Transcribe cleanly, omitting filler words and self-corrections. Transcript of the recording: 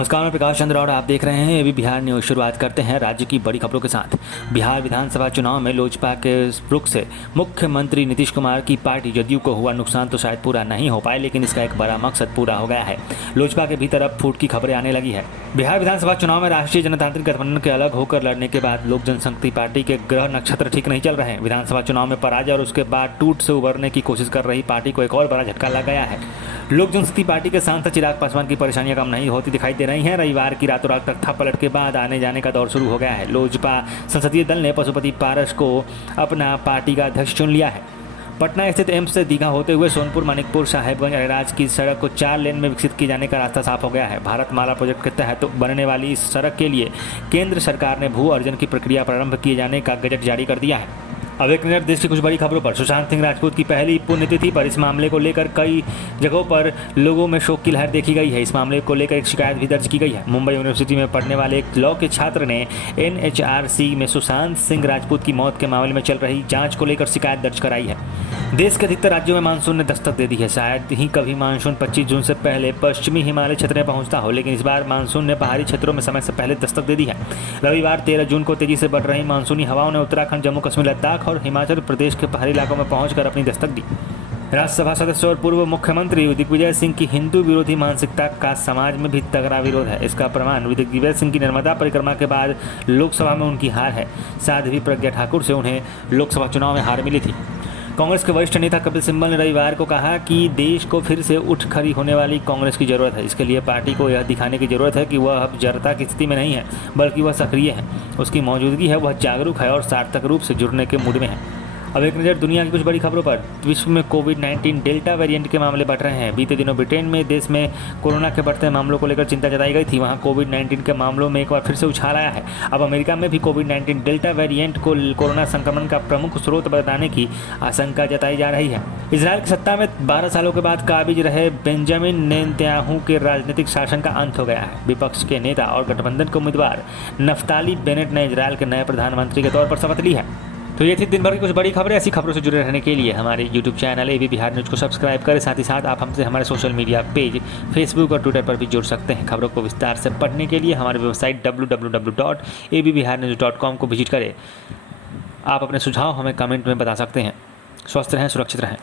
नमस्कार, मैं प्रकाश चंद्र और आप देख रहे हैं एबी बिहार न्यूज। शुरुआत करते हैं राज्य की बड़ी खबरों के साथ। बिहार विधानसभा चुनाव में लोजपा के रुख से मुख्यमंत्री नीतीश कुमार की पार्टी जदयू को हुआ नुकसान तो शायद पूरा नहीं हो पाए, लेकिन इसका एक बड़ा मकसद पूरा हो गया है। लोजपा के भीतर अब फूट की खबरें आने लगी है। बिहार विधानसभा चुनाव में राष्ट्रीय जनतांत्रिक गठबंधन के अलग होकर लड़ने के बाद लोक जनशक्ति पार्टी के ग्रह नक्षत्र ठीक नहीं चल रहे हैं। विधानसभा चुनाव में पराजय और उसके बाद टूट से उबरने की कोशिश कर रही पार्टी को एक और बड़ा झटका लग गया है। लोक जनशक्ति पार्टी के सांसद चिराग पासवान की परेशानियां कम नहीं होती दिखाई दे रही हैं। रविवार की रातों रात तख्ता पलट के बाद आने जाने का दौर शुरू हो गया है। लोजपा संसदीय दल ने पशुपति पारस को अपना पार्टी का अध्यक्ष चुन लिया है। पटना स्थित एम्स से दीघा होते हुए सोनपुर, मानिकपुर, साहेबगंज, अरेराज की सड़क को 4 लेन में विकसित किए जाने का रास्ता साफ हो गया है। भारतमाला प्रोजेक्ट के तहत बनने वाली इस सड़क के लिए केंद्र सरकार ने भू अर्जन की प्रक्रिया प्रारंभ किए जाने का गजट जारी कर दिया है। अब एक नजर देश की कुछ बड़ी खबरों पर। सुशांत सिंह राजपूत की पहली पुण्यतिथि पर इस मामले को लेकर कई जगहों पर लोगों में शोक की लहर देखी गई है। इस मामले को लेकर एक शिकायत भी दर्ज की गई है। मुंबई यूनिवर्सिटी में पढ़ने वाले एक लॉ के छात्र ने NHRC में सुशांत सिंह राजपूत की मौत के मामले में चल रही जांच को लेकर शिकायत दर्ज कराई है। देश के अधिकतर राज्यों में मानसून ने दस्तक दे दी है। शायद ही कभी मानसून 25 जून से पहले पश्चिमी हिमालय क्षेत्र में पहुंचता हो, लेकिन इस बार मानसून ने पहाड़ी क्षेत्रों में समय से पहले दस्तक दे दी है। रविवार 13 जून को तेजी से बढ़ रही मानसूनी हवाओं ने उत्तराखंड, जम्मू कश्मीर, लद्दाख और हिमाचल प्रदेश के पहाड़ी इलाकों में पहुंचकर अपनी दस्तक दी। राज्यसभा सदस्य और पूर्व मुख्यमंत्री दिग्विजय सिंह की हिंदू विरोधी मानसिकता का समाज में भी तगड़ा विरोध है। इसका प्रमाण दिग्विजय सिंह की नर्मदा परिक्रमा के बाद लोकसभा में उनकी हार है। साध्वी प्रज्ञा ठाकुर से उन्हें लोकसभा चुनाव में हार मिली थी। कांग्रेस के वरिष्ठ नेता कपिल सिब्बल ने रविवार को कहा कि देश को फिर से उठ खड़ी होने वाली कांग्रेस की जरूरत है। इसके लिए पार्टी को यह दिखाने की जरूरत है कि वह अब जड़ता की स्थिति में नहीं है, बल्कि वह सक्रिय है। उसकी मौजूदगी है, वह जागरूक है और सार्थक रूप से जुड़ने के मूड में है। अब एक नज़र दुनिया की कुछ बड़ी खबरों पर। विश्व में कोविड-19 डेल्टा वेरिएंट के मामले बढ़ रहे हैं। बीते दिनों ब्रिटेन में देश में कोरोना के बढ़ते मामलों को लेकर चिंता जताई गई थी। वहां कोविड-19 के मामलों में एक बार फिर से उछाल आया है। अब अमेरिका में भी कोविड-19 डेल्टा वेरिएंट को कोरोना संक्रमण का प्रमुख स्रोत बताने की आशंका जताई जा रही है। इजरायल की सत्ता में 12 सालों के बाद काबिज रहे बेंजामिन नेतन्याहू के राजनीतिक शासन का अंत हो गया है। विपक्ष के नेता और गठबंधन के उम्मीदवार नफ्ताली बेनेट ने इजरायल के नए प्रधानमंत्री के तौर पर शपथ ली है। तो ये थी दिन भर की कुछ बड़ी खबरें। ऐसी खबरों से जुड़े रहने के लिए हमारे YouTube channel AB Bihar news को सब्सक्राइब करें। साथ ही साथ आप हमसे हमारे सोशल मीडिया पेज फेसबुक और ट्विटर पर भी जुड़ सकते हैं। खबरों को विस्तार से पढ़ने के लिए हमारी वेबसाइट www.abbiharnews.com को विजिट करें। आप अपने सुझाव हमें कमेंट में बता सकते हैं। स्वस्थ रहें, सुरक्षित रहें।